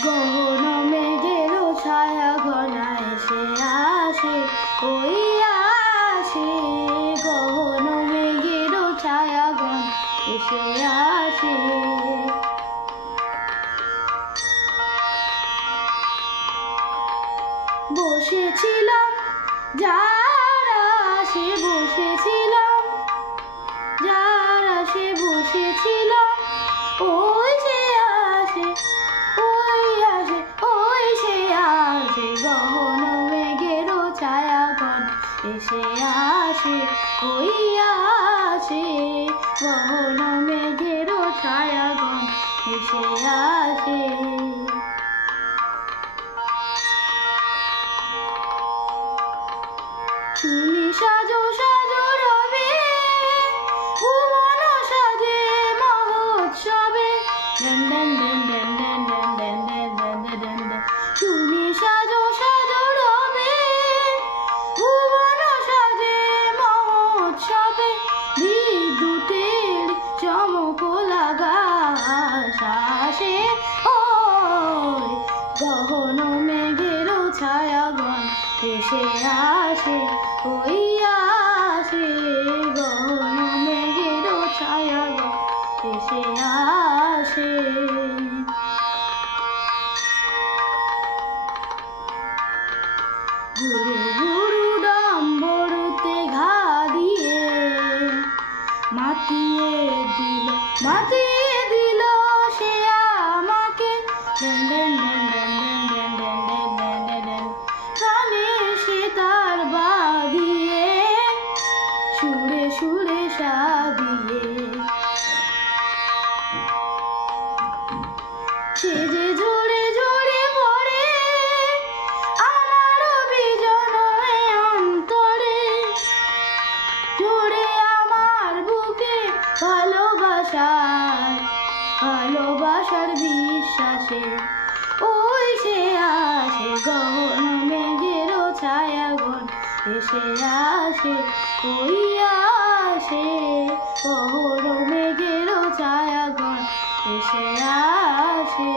গহন মেঘের ছায়া ঘনা এসে আসে ওই আসে, গহন মেঘের ছায়া ঘন এসে আসে। বসেছিলাম যারা সে বসেছিলাম, যারা সে বসেছিলাম, ওই সে আসে ওই আসে ওই সে আসে, গহন মেঘের ছায়া ঘন এসে আসে ওই আসে, গহন মেঘের ছায়া ঘন এসে আসে। তুমি সাজো সাজো রবে ভুবন সাজে মহোৎসবে, তুমি সাজো সাজো রবে ভুবন সাজে মহোৎসবে, বিদ্যুতের চমক লাগা আশাসে ওই গহন মেঘের ছায়া ঘন এসে আসে ওই আসে, গহন মেঘের ছায়া ঘন এসে আসে। গুরু গুরু ডাম্বরুতে ঘা দিয়ে মাতিয়ে দিল সে আমাকে, প্রাণে সে তার বাঁধিয়ে সুরে সুরে সাধিয়ে, সে যে জোরে জোরে পড়ে আমার বিজন অন্তরে, জোরে আমার বুকে ভালোবাসার বিশ্বাসে, ওই সে আসে গহন মেঘের ছায়া ঘন এসে আসে ওই আসে, গহন মেঘের ছায়া ঘন এসে আসে।